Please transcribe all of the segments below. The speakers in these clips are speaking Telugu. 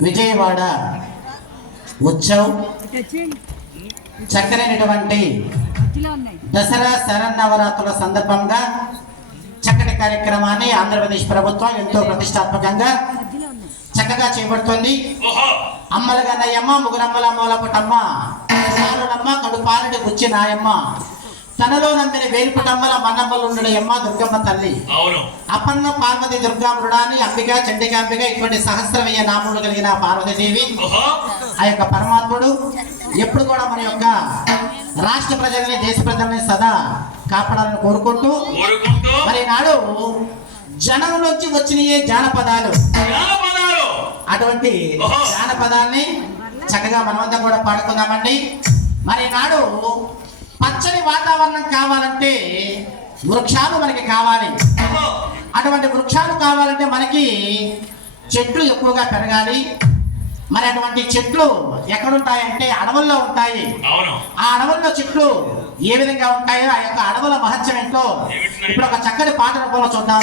విజయవాడ ఉత్సవ్ చక్కనైనటువంటి దసరా శరన్నవరాత్రుల సందర్భంగా చక్కటి కార్యక్రమాన్ని ఆంధ్రప్రదేశ్ ప్రభుత్వం ఎంతో ప్రతిష్టాత్మకంగా చక్కగా చేపడుతుంది. అమ్మల గన్నయ్యమ్మ ముగురమ్మల మూలపుటమ్మ సారులమ్మ కడుపాలని గుచ్చి నాయమ్మ తనలో నందిన వేలుపుటమ్మల మన్నమ్మలుండయమ్మ దుర్గమ్మ తల్లి. అవును. అపన్న పార్వతి దుర్గామృడాని అంబిక చండికాంబిక ఇటువంటి సహస్రవయ్య నామములు కలిగిన పార్వతీదేవి. ఆ యొక్క పరమాత్ముడు ఎప్పుడు కూడా మన యొక్క రాష్ట్ర ప్రజల్ని దేశ ప్రజల్ని సదా కాపాడాలని కోరుకుంటూ మరి నాడు జనం నుంచి వచ్చినాయే జానపదాలు. అటువంటి ఓహో. జానపదాల్ని చక్కగా మనమంతా కూడా పాడుకుందామండి. మరి నాడు వాతావరణం కావాలంటే వృక్షాలు మనకి కావాలి. అటువంటి వృక్షాలు కావాలంటే మనకి చెట్లు ఎక్కువగా పెరగాలి. మరి అటువంటి చెట్లు ఎక్కడుంటాయంటే అడవుల్లో ఉంటాయి. ఆ అడవుల్లో చెట్లు ఏ విధంగా ఉంటాయో ఆ యొక్క అడవుల మహత్యం ఏంటో ఇప్పుడు ఒక చక్కటి పాట రూపంలో చూద్దాం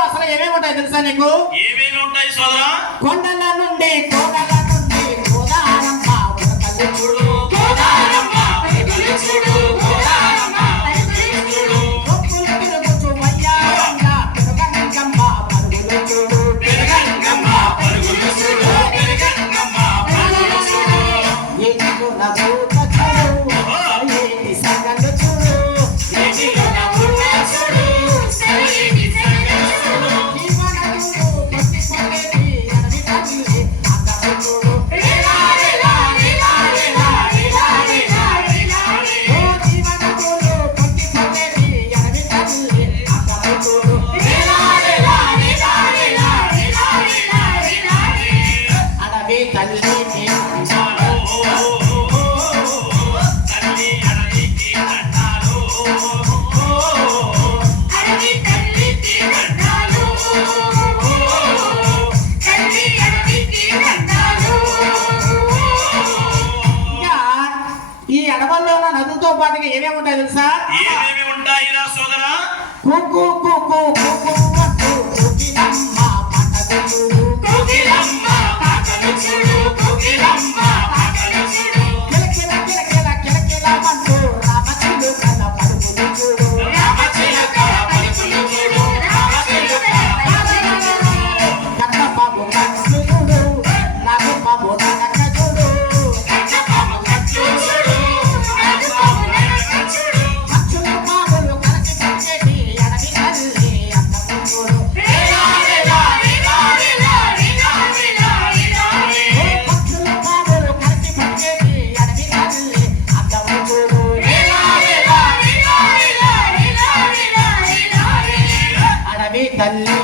ఈ అడవుల్లో అసలు ఏమేమి ఉంటాయి తెలుసా నీకు? ఏమేమి ఉంటాయి సోదరా? కొండల నుండి కోడల నుండి గోదారమ్మ ఉరకలు చూడు. గోదారమ్మ పరుగులు చూడు. గోదారమ్మ పరుగులు ఏమేమి ఉంటాయి తెలుసా? ఏమేమి ఉంటాయిరా సోదరా? కుక్కు కుక్కు కుక్కు తల్లి.